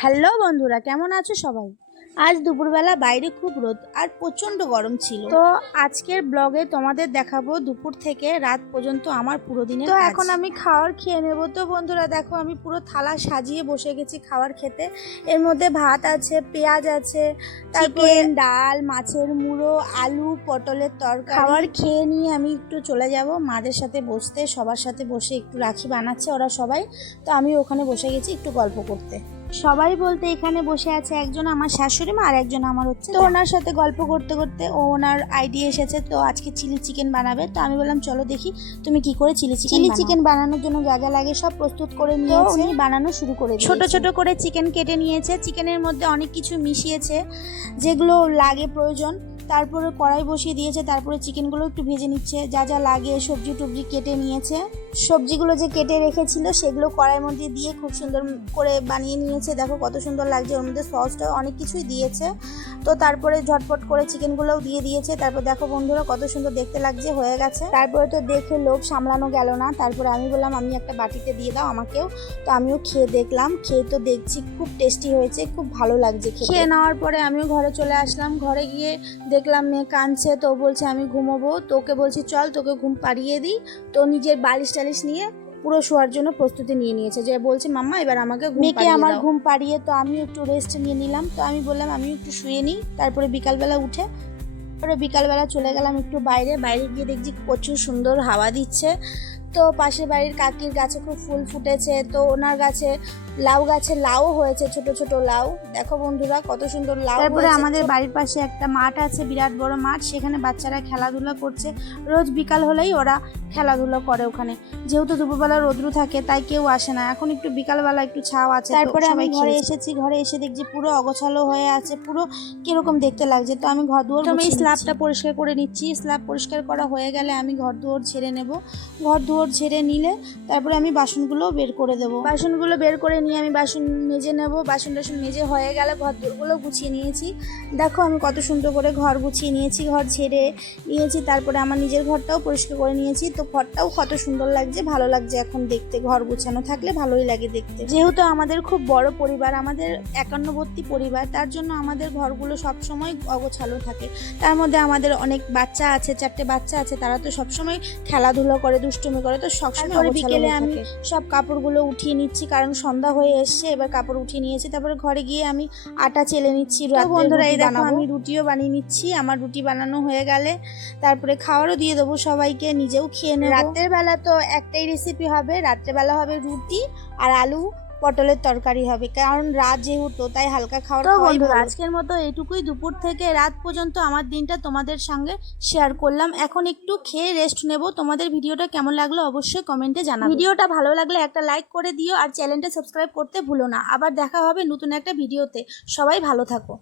Hello বন্ধুরা, কেমন আছো সবাই? আজ দুপুরবেলা বাইরে খুব রোদ আর প্রচণ্ড গরম ছিল। তো আজকের ব্লগে তোমাদের দেখাবো দুপুর থেকে রাত পর্যন্ত আমার পুরো দিনের কাজ। এখন আমি খাবার খেয়ে নেবো। তো বন্ধুরা দেখো, আমি পুরো থালা সাজিয়ে বসে গেছি খাবার খেতে। এর মধ্যে ভাত আছে, পেঁয়াজ আছে, তারপরে ডাল, মাছের মুড়ো, আলু, পটলের তরকারি। খাবার খেয়ে নিয়ে আমি একটু চলে যাব মাদের সাথে বসতে, সবার সাথে বসে একটু রাখি বানাচ্ছে ওরা সবাই। তো আমি ওখানে বসে গেছি একটু গল্প করতে। সবাই বলতে এখানে বসে আছে একজন আমার শাশুড়ি মা আর একজন আমার হচ্ছে। তো ওনার সাথে গল্প করতে করতে ওনার আইডিয়া এসেছে, তো আজকে চিলি চিকেন বানাবে। তো আমি বললাম চলো দেখি তুমি কি করে চিলি চিকেন বানানোর জন্য যা যা লাগে সব প্রস্তুত করে নিয়েছে। উনি বানানো শুরু করে ছোট ছোট করে চিকেন কেটে নিয়েছে। চিকেনের মধ্যে অনেক কিছু মিশিয়েছে যেগুলো লাগে প্রয়োজন। তারপরে কড়াই বসিয়ে দিয়েছে, তারপরে চিকেনগুলো একটু ভেজে নিচ্ছে। যা যা লাগে সবজি টবজি কেটে নিয়েছে। সবজিগুলো যে কেটে রেখেছিল সেগুলো কড়াইয়ের মধ্যে দিয়ে খুব সুন্দর করে বানিয়ে নিয়েছে। দেখো কত সুন্দর লাগছে, ওর মধ্যে সসটা অনেক কিছুই দিয়েছে। তো তারপরে ঝটপট করে চিকেনগুলোও দিয়ে দিয়েছে। তারপর দেখো বন্ধুরা কত সুন্দর দেখতে লাগছে, হয়ে গেছে। তারপরে তো দেখে লোভ সামলানো গেল না। তারপরে আমি বললাম আমি একটা বাটিতে দিয়ে দাও আমাকেও। তো আমিও খেয়ে দেখলাম, খেয়ে তো দেখছি খুব টেস্টি হয়েছে, খুব ভালো লাগছে। খেয়ে নেওয়ার পরে আমিও ঘরে চলে আসলাম। ঘরে গিয়ে দেখলাম মেয়ে কাঁদছে, তো বলছে আমি ঘুমোবো। তোকে বলছি চল তোকে ঘুম পাড়িয়ে দিই। তো নিজের বালিশ টালিশ নিয়ে পুরো শোয়ার জন্য প্রস্তুতি নিয়ে নিয়েছে, যে বলছে মাম্মা এবার আমাকে মেয়েকে আমার ঘুম পাড়িয়ে তো আমিও একটু রেস্ট নিয়ে নিলাম। তো আমি বললাম আমিও একটু শুয়ে নিই। তারপরে বিকালবেলা উঠে বিকালবেলা চলে গেলাম একটু বাইরে গিয়ে দেখছি প্রচুর সুন্দর হাওয়া দিচ্ছে। তো পাশের বাড়ির কাকির গাছে খুব ফুল ফুটেছে, তো ওনার গাছে লাউ হয়েছে, ছোট ছোট লাউ। দেখো বন্ধুরা কত সুন্দর লাউ। তারপরে আমাদের বাড়ির পাশে একটা মাঠ আছে, বিরাট বড় মাঠ, সেখানে বাচ্চারা খেলাধুলা করছে। রোজ বিকাল হলেই ওরা খেলাধুলা করে ওখানে। যেহেতু দুপুরবেলা রোদ্রু থাকে তাই কেউ আসে না, এখন একটু বিকালবেলা একটু ছাও আছে। তারপরে আমি ঘরে এসেছি, ঘরে এসে দেখছি পুরো অগোছালো হয়ে আছে, পুরো কিরকম দেখতে লাগছে। তো আমি ঘর দুয়ার স্ল্যাবটা পরিষ্কার করে নিচ্ছি। স্ল্যাব পরিষ্কার করা হয়ে গেলে আমি ঘর দুয়ার ঝেড়ে নেব। ঘর দুয়ার ঝেড়ে নিলে তারপরে আমি বাসনগুলো বের করে দেবো। বাসনগুলো বের করে নিয়ে আমি বাসন মেজে নেব। বাসন টাসন মেজে হয়ে গেলে ঘর দুয়ারগুলো গুছিয়ে নিয়েছি। দেখো আমি কত সুন্দর করে ঘর গুছিয়ে নিয়েছি, ঘর ঝেড়ে নিয়েছি। তারপরে আমার নিজের ঘরটাও পরিষ্কার করে নিয়েছি। তো ঘরটাও কত সুন্দর লাগছে, ভালো লাগছে এখন দেখতে। ঘর গুছানো থাকলে ভালোই লাগে দেখতে। যেহেতু আমাদের খুব বড় পরিবার, আমাদের 51 পরিবার, তার জন্য আমাদের ঘরগুলো সবসময় অগোছালো থাকে। তার মধ্যে আমাদের অনেক বাচ্চা আছে, 4টে বাচ্চা আছে, তারা তো সবসময় খেলাধুলো করে, দুষ্টুমি করে। তো সবসময় বিকেলে আমি সব কাপড়গুলো উঠিয়ে নিচ্ছি, কারণ সন্ধ্যা হয়ে এসছে। এবার কাপড় উঠিয়ে নিয়েছি। তারপরে ঘরে গিয়ে আমি আটা চেলে নিচ্ছি। বন্ধুরা এই দেখো আমি রুটিও বানিয়ে নিচ্ছি। আমার রুটি বানানো হয়ে গেলে তারপরে খাবারও দিয়ে দেবো সবাইকে, নিজেও খেয়ে নেব। রাতের বেলা তো একটাই রেসিপি হবে, রাত্রেবেলা হবে রুটি আর আলু পটলের তরকারি হবে, কারণ রাত যেহেতু, তাই হালকা খাওয়ার। তো বন্ধুরা আজকের মতো এইটুকুই। দুপুর থেকে রাত পর্যন্ত আমার দিনটা তোমাদের সঙ্গে শেয়ার করলাম। এখন একটু খেয়ে রেস্ট নেব। তোমাদের ভিডিওটা কেমন লাগলো অবশ্যই কমেন্টে জানাবে। ভিডিওটা ভালো লাগলে একটা লাইক করে দিও আর চ্যানেলটা সাবস্ক্রাইব করতে ভুলো না। আবার দেখা হবে নতুন একটা ভিডিওতে। সবাই ভালো থাকো।